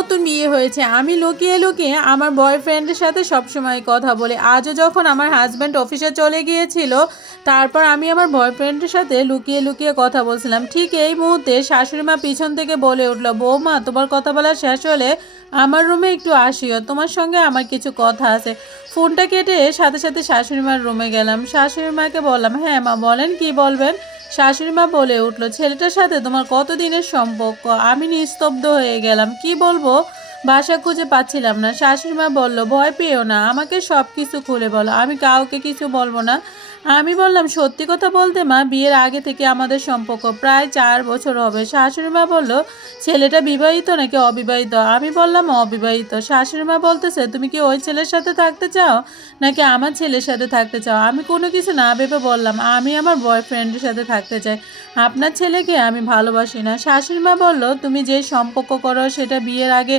নতুন বিয়ে হয়েছে। আমি লুকিয়ে লুকিয়ে আমার বয়ফ্রেন্ডের সাথে সবসময় কথা বলি। আজও যখন আমার হাজব্যান্ড অফিসে চলে গিয়েছিল, তারপর আমি আমার বয়ফ্রেন্ডের সাথে লুকিয়ে লুকিয়ে কথা বলছিলাম। ঠিক এই মুহূর্তে শাশুড়ি মা পিছন থেকে বলে উঠল, বৌমা, তোমার কথা বলা শেষ হলে আমার রুমে একটু আসিও। তোমার সঙ্গে আমার কিছু কথা আছে। ফোনটা কেটে সাথে সাথে শাশুড়ি মার রুমে গেলাম। শাশুড়ি মাকে বললাম হ্যাঁ মা, বলেন কি বলবেন? শাশুড়ি মা বলে উঠল, ছেলেটার সাথে তোমার কতদিনের সম্পর্ক? আমি নিস্তব্ধ হয়ে গেলাম, কি বলব? বাসা খুঁজে পাচ্ছিলাম না। শাশুড়ি মা বলল, ভয় পেও না, আমাকে সব কিছু খুলে বলো। আমি কাউকে কিছু বলব না। আমি বললাম, সত্যি কথা বলতে মা, বিয়ের আগে থেকে আমাদের সম্পর্ক প্রায় চার বছর হবে। শাশুড়ি মা বলল, ছেলেটা বিবাহিত নাকি অবিবাহিত? আমি বললাম, অবিবাহিত। শাশুড়ি মা বলতেছে, তুমি কি ওই ছেলের সাথে থাকতে চাও নাকি আমার ছেলের সাথে থাকতে চাও? আমি কোনো কিছু না ভেবে বললাম, আমি আমার বয়ফ্রেন্ডের সাথে থাকতে চাই। আপনার ছেলেকে আমি ভালোবাসি না। শাশুড়ি মা বলল, তুমি যে সম্পর্ক করো সেটা বিয়ের আগে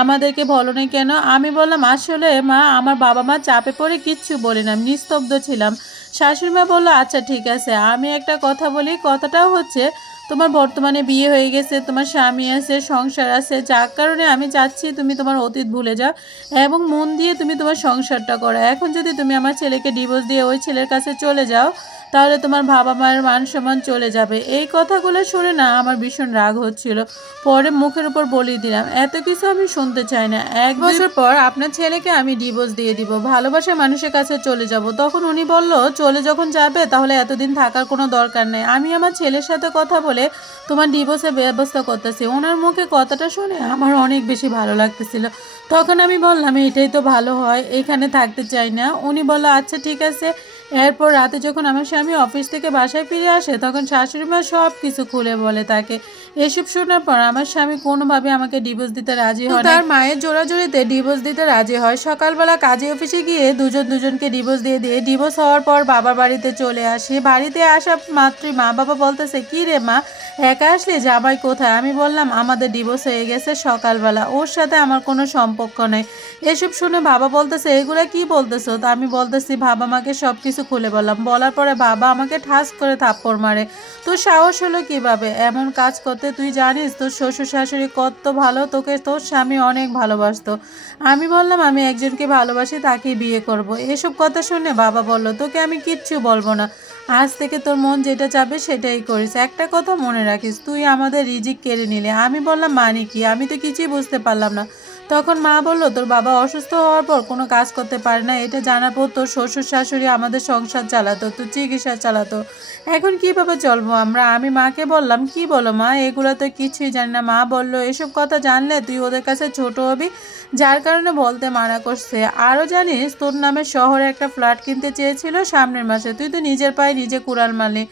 আমাদেরকে বলো না কেন? আমি বললাম, আসলে মা, আমার বাবা মা চাপে পড়ে, কিচ্ছু বলি না। নিস্তব্ধ ছিলাম। শাশুড়ি মা বলল আচ্ছা ঠিক আছে। আমি একটা কথা বলি, কথাটাও হচ্ছে, তোমার বর্তমানে বিয়ে হয়ে গেছে, তোমার স্বামী আছে, সংসার আছে, যার কারণে আমি চাচ্ছি তুমি তোমার অতীত ভুলে যাও এবং মন দিয়ে তুমি তোমার সংসারটা করো। এখন যদি তুমি আমার ছেলেকে ডিভোর্স দিয়ে ওই ছেলের কাছে চলে যাও তাহলে তোমার বাবা মায়ের মান সম্মান চলে যাবে। এই কথাগুলো শুনে না আমার ভীষণ রাগ হচ্ছিল। পরে মুখের উপর বলিয়ে দিলাম, এত কিছু আমি শুনতে চাই না। এক বছর পর আপনার ছেলেকে আমি ডিভোর্স দিয়ে দিব। ভালোবাসা মানুষের কাছে চলে যাব। তখন উনি বলল, চলে যখন যাবে, তাহলে এতদিন থাকার কোনো দরকার নেই। আমি আমার ছেলের সাথে কথা বলে তোমার ডিভোর্সের ব্যবস্থা করতেছি। ওনার মুখে কথাটা শুনে আমার অনেক বেশি ভালো লাগতেছিল। তখন আমি বললাম, এটাই তো ভালো হয়, এখানে থাকতে চাই না। উনি বলল আচ্ছা ঠিক আছে। এরপর রাতে যখন আমার স্বামী অফিস থেকে বাসায় ফিরে আসে তখন শাশুড়ি মা সব কিছু খুলে বলে তাকে। এসব শোনার পর আমার স্বামী কোনোভাবে আমাকে ডিভোর্স দিতে রাজি হয় তার মায়ের জোড়াজোড়িতে ডিভোর্স দিতে রাজি হয়। সকালবেলা কাজে অফিসে গিয়ে দুজন দুজনকে ডিভোর্স দিয়ে দিয়ে ডিভোর্স হওয়ার পর বাবার বাড়িতে চলে আসি। বাড়িতে আসা মাত্রই মা বাবা বলতেছে কি রে মা একা আসলে? জামাই কোথায়? আমি বললাম আমাদের ডিভোর্স হয়ে গেছে সকালবেলা। ওর সাথে আমার কোনো সম্পর্ক নেই। এসব শুনে বাবা বলতেছে এগুলা কি বলতেছো? তো আমি বলতেছি বাবা মাকে সব কিছু খুলে বললাম। বলার পরে বাবা আমাকে ঠাস করে থাপ্পড় মারে। তোর সাহস হলো কীভাবে? এমন কাজ করতে তুই জানিস, তোর শ্বশুর শাশুড়ি কত ভালো, তোকে তোর স্বামী অনেক ভালোবাসতো। আমি বললাম, আমি একজনকে ভালোবাসি তাকে বিয়ে করব। এসব কথা শুনে বাবা বলল, তোকে আমি কিচ্ছু বলব না। আজ থেকে তোর মন যেটা চাবে সেটাই করিস। একটা কথা মনে রাখিস, তুই আমাদের রিজিক কেড়ে নিলে। আমি বললাম মানে কি? আমি তো কিছুই বুঝতে পারলাম না। তখন মা বলল, তোর বাবা অসুস্থ হওয়ার পর কোনো কাজ করতে পারে না। এটা জানার পর তোর শ্বশুর শাশুড়ি আমাদের সংসার চালাতো, তোর চিকিৎসা চালাতো। এখন কীভাবে চলবো আমরা? আমি মাকে বললাম, কি বলো মা এগুলো তো কিছুই জানি না। মা বলল, এসব কথা জানলে তুই ওদের কাছে ছোট হবি, যার কারণে বলতে মানা করছে। আরও জানিস, তোর নামে শহরে একটা ফ্ল্যাট কিনতে চেয়েছিল সামনের মাসে। তুই তো নিজের পায়ে নিজে কুড়াল মারলি।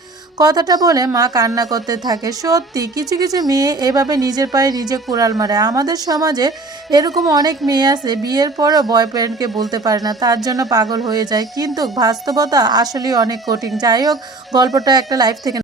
কথাটা বলে মা কান্না করতে থাকে। সত্যি, কিছু কিছু মেয়ে এভাবে নিজের পায়ে নিজে কুড়াল মারে। আমাদের সমাজে এরকম অনেক মেয়ে আছে, বিয়ের পরও বয়ফ্রেন্ডকে বলতে পারে না, তার জন্য পাগল হয়ে যায়। কিন্তু বাস্তবতা আসলেই অনেক কঠিন। যাই হোক, গল্পটা একটা লাইফ থেকে